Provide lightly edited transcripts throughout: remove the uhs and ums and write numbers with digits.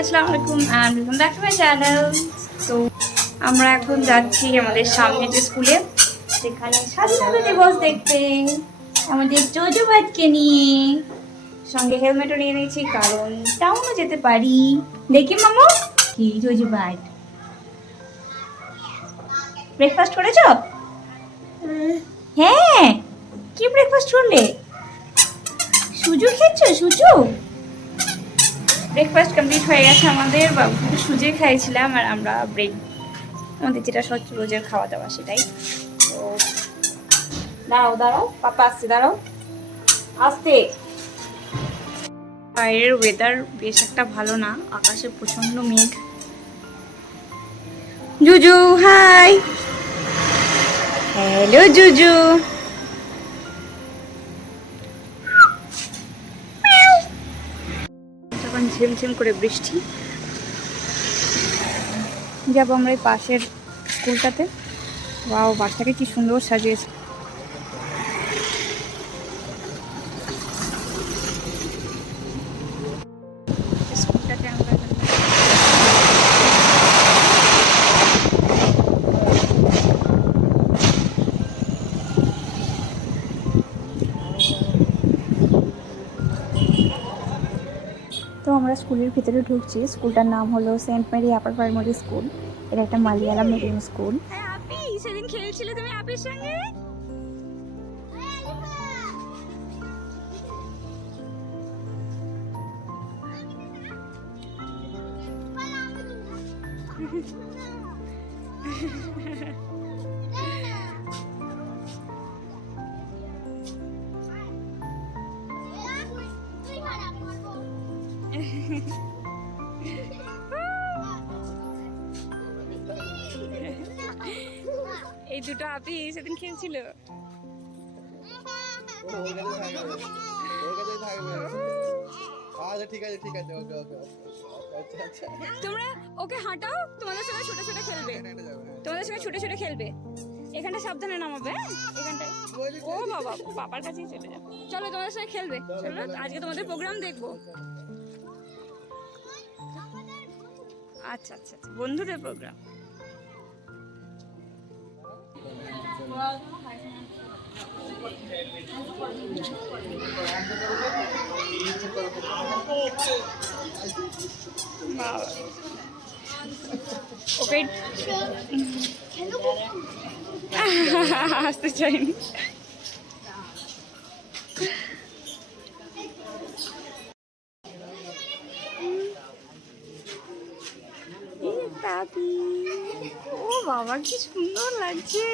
আসসালামু আলাইকুম and welcome back to my channel. তো আমরা এখন যাচ্ছি আমাদের সামনে যে স্কুলে, সেখানে স্বাধীনতা দিবস দেখতে আমাদের জোজো ভাইকে নিয়ে। সঙ্গে হেলমেটও নিয়ে নিয়েছি কারণ টাউনও যেতে পারি। দেখি মামু কি জোজো ভাই ব্রেকফাস্ট করেছো? হ্যাঁ, কি ব্রেকফাস্ট করলে? সুজু খেয়েছো? সুজু ব্রেকফাস্ট কমপ্লিট হয়ে গেছে আমাদের। সুজি খাইছিলাম আর আমরা ব্রেক, আমাদের যেটা সচ্চ রোজের খাওয়া দাওয়া সেটাই। তো দাঁড়াও দাঁড়াও, পাপা আসছে, দাঁড়াও আসতে। বাইরের ওয়েদার বেশ একটা ভালো না, আকাশে প্রচন্ড মেঘ। জুজু হাই, হ্যালো জুজু। তখন ঝিমঝিম করে বৃষ্টি। যাবো আমরা এই পাশের স্কুলটাতে। ওয়াও, বাসটাকে কি সুন্দর সাজিয়েছে। স্কুলটাতে আমরা তো আমরা স্কুলের ভিতরে ঢুকছি। স্কুলটার নাম হলো Saint Mary upper primary school. এটা একটা মালিয়ালাম মিডিয়াম স্কুল। হ্যাঁ আপি, সেদিন খেলছিলে তুমি আপির সঙ্গে? এই দুটো আপি সেদিন খেলছিল। তোমরা ওকে হাঁটাও, তোমাদের সঙ্গে ছোট ছোট খেলবে, তোমাদের সঙ্গে ছোট ছোট খেলবে। এখানটা সাবধানে নামাবে, এখানটায়। ও বাবা, বাবার কাছেই চলে যাও। চলো তোমাদের সঙ্গে খেলবে, চলো আজকে তোমাদের প্রোগ্রাম দেখবো। আচ্ছা আচ্ছা, বন্ধুদের প্রোগ্রাম। ওকে আসতে চাইনি। ও বাবা, কি সুন্দর লাগছে।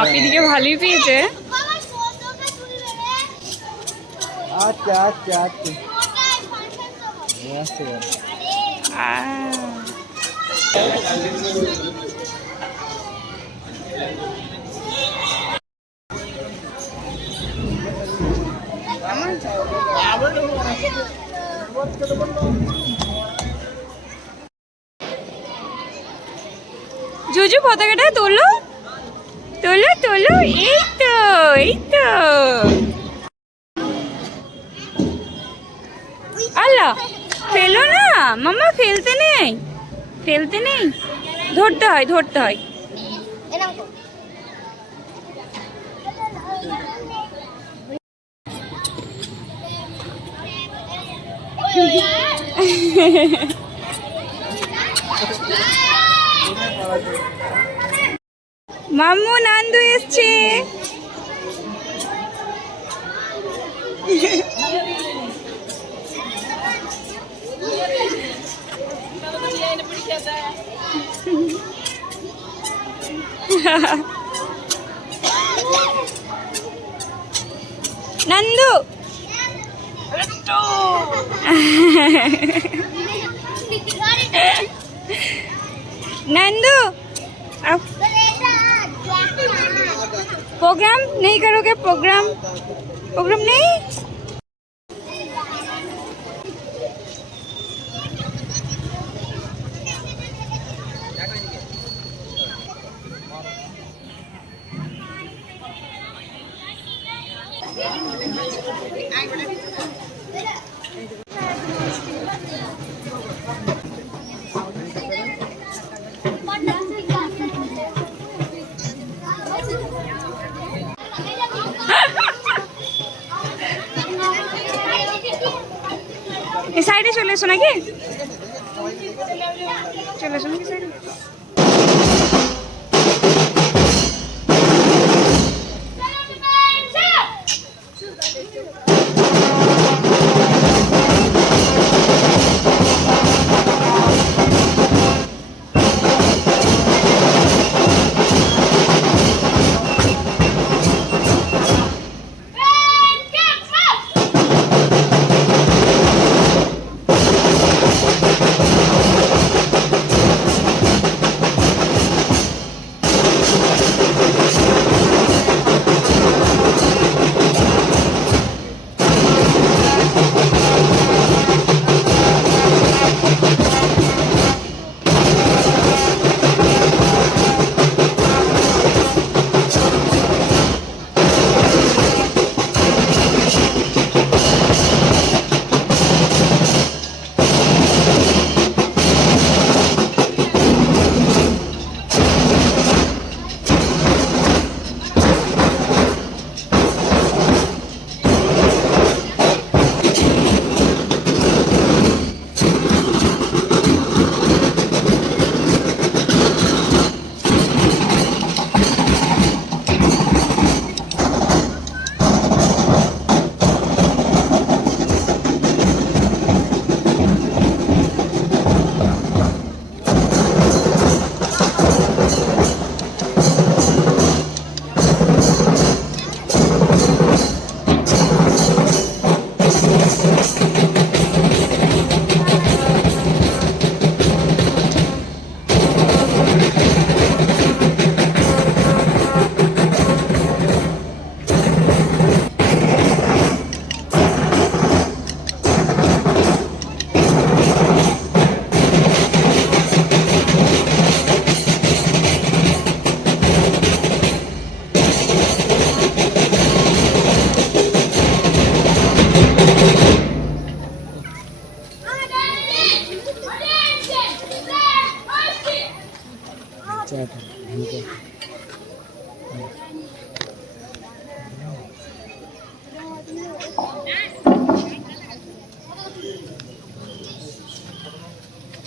আপিদিকে ভালোই পেয়েছে। আচ্ছা আচ্ছা আচ্ছা, জুজু পতাকাটা তোলো তোলো তোলো, এই তো এই তো। আল্লাহ, ফেলো না মামা, ফেলতে নেই, ফেলতে নেই, ধরতে হয় ধরতে হয়। মাম্মু নান্দু এসছে। नंदू नंदू अब प्रोग्राम नहीं करोगे? प्रोग्राम प्रोग्राम नहीं। এই সাইডে চলে এসো নাকি? চলে এসো নাকি সাইডে?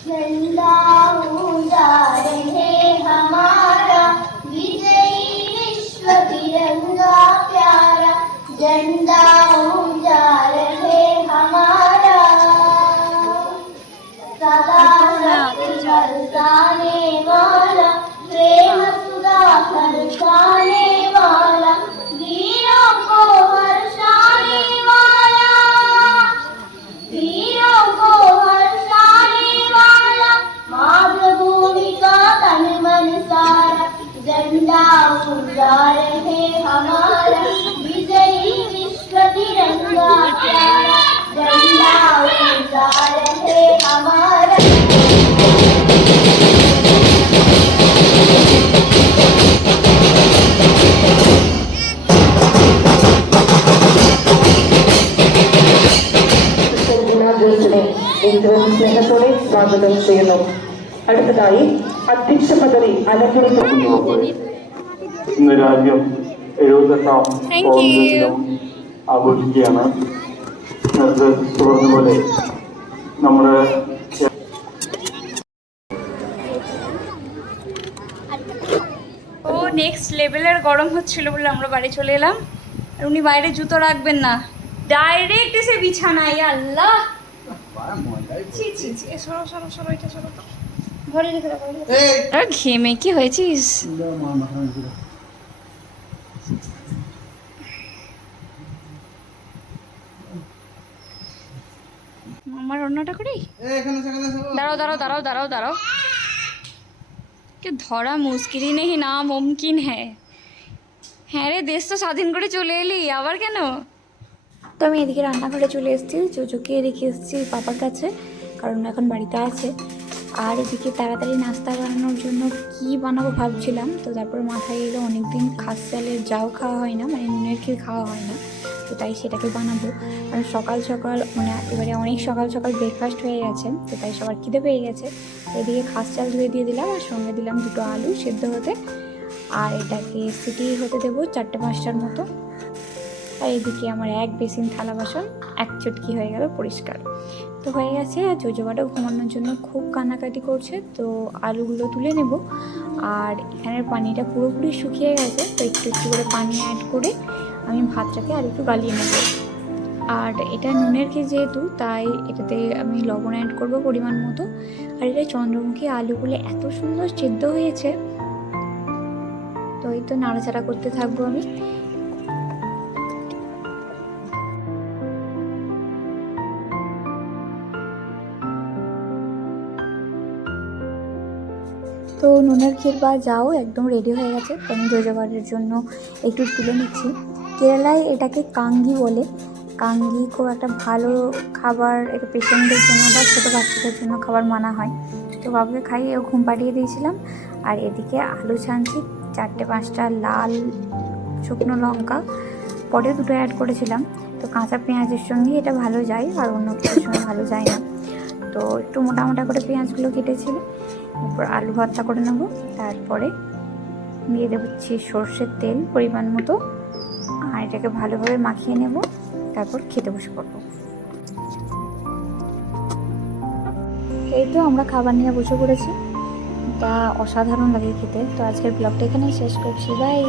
झंडा ऊंचा रहे हमारा, विजयी विश्व तिरंगा प्यारा। झंडा ऊंचा रहे हमारा, सदा शक्ति बरसाने वाला, प्रेम सुधा बरसाने वाला, वीरों को हर्षाने वाला, वीरों को मातृभूमि का तन मन सारा। झंडा ऊंचा रहे हमारा, विजयी विश्व तिरंगा प्यारा। झंडा ऊंचा रहे हमारा। ഏറ്റവും സ്നേഹത്തോടെ സ്വാഗതം ചെയ്യുന്നു. അടുത്തതായി അധ്യക്ഷ പദവി അലങ്കരിക്കുന്നു. ഇന്ന് രാജ്യം 78ാം സ്വാതന്ത്ര്യ ദിനം ആഘോഷിക്കുകയാണ്. നേരത്തെ പറഞ്ഞതുപോലെ നമ്മുടെ নেক্সট লেভেলের গরম হচ্ছিল বলে আমরা বাড়ি চলে এলাম। আর উনি বাইরে জুতো রাখবেন না, ডাইরেক্ট এসে বিছানায়। আল্লাহ, ছি ছি ছি, সরো সরো সরো, এটা সরো তো। ঘরে রেখে দাও, আর ঘেমে কি হয়েছিস? আমার রান্নাটা করি। দাঁড়াও দাঁড়াও দাঁড়াও দাঁড়াও দাঁড়াও, কে ধরা মুশকিল নেই না মুমকিন হ্যাঁ। হ্যাঁ রে, দেশ তো স্বাধীন করে চলে এলি, আবার কেন? তো আমি এদিকে রান্নাঘরে চলে এসেছি, জোজোকে রেখে এসেছি পাপার কাছে, কারণ এখন বাড়িতে আছে। আর এদিকে তাড়াতাড়ি নাস্তা বানানোর জন্য কি বানাবো ভাবছিলাম, তো তারপর মাথায় এলো অনেকদিন খাস চালের যাও খাওয়া হয় না, মানে নুনের ক্ষীর খাওয়া হয় না, তো তাই সেটাকে বানাবো। কারণ সকাল সকাল মানে এবারে অনেক সকাল সকাল ব্রেকফাস্ট হয়ে গেছে, তো তাই সবার খিদে পেয়ে গেছে। এদিকে খাস চাল ধুয়ে দিয়ে দিলাম, আর সঙ্গে দিলাম 2টো আলু সেদ্ধ হতে, আর এটাকে সিটি হতে দেবো 4-5টার মতো। আর এদিকে আমার এক বেসিন থালা বাসন এক চটকি হয়ে গেল পরিষ্কার, তো হয়ে গেছে। আর জোজোবাটাও ঘুমানোর জন্য খুব কান্নাকাটি করছে, তো আলুগুলো তুলে নেব। আর এখানের পানিটা পুরোপুরি শুকিয়ে গেছে, তো একটু একটু করে পানি অ্যাড করে আমি ভাতটাকে আর একটু গালিয়ে নেব। আর এটা নুনের ক্ষীর যেহেতু, তাই এটাতে আমি লবণ অ্যাড করবো পরিমাণ মতো। আর এটা চন্দ্রমুখী আলুগুলো এত সুন্দর সেদ্ধ হয়েছে, তো এই তো নাড়াচাড়া করতে থাকবো আমি। তো নুনের ক্ষীর বা যাও একদম রেডি হয়ে গেছে, তো আমি জোজোবারের জন্য একটু তুলে নিচ্ছি। কেরালায় এটাকে কাঙ্গি বলে। কাঙ্গি খুব একটা ভালো খাবার, এটা পেশেন্টদের জন্য বা ছোটো বাচ্চাদের জন্য খাবার মানা হয়। তো বাবুকে খাইয়ে ঘুম পাঠিয়ে দিয়েছিলাম। আর এদিকে আলু ছানছি, 4-5টা লাল শুকনো লঙ্কা, পরে 2টো অ্যাড করেছিলাম। তো কাঁচা পেঁয়াজের সঙ্গে এটা ভালো যায়, আর অন্য কিছুর সঙ্গে ভালো যায় না। তো একটু মোটা মোটা করে পেঁয়াজগুলো কেটেছিল। এরপর আলু ভর্তা করে নেব, তারপরে দিয়ে দেবো সর্ষের তেল পরিমাণ মতো, আর এটাকে ভালোভাবে মাখিয়ে নেব, তারপর খেতে বসে পড়বো। এই তো আমরা খাবার নিয়ে বসে পড়েছি, এটা অসাধারণ লাগে খেতে। তো আজকের ব্লগটা এখানেই শেষ করছি, বাই।